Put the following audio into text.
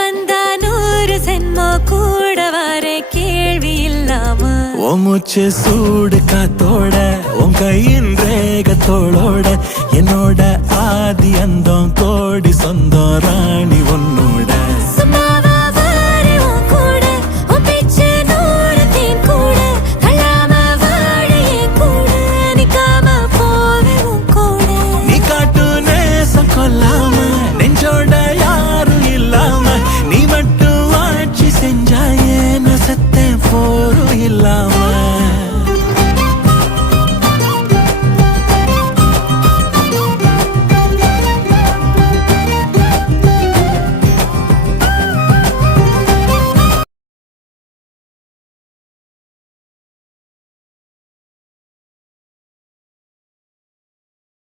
வந்தா 100 சென்மோ கூட வர கேள்வி இல்லாம மூச்சு சூடு காத்தோட உன் கையின் ரேகத்தோளோட என்னோட ஆதி அந்தம் கோடி சொந்தம்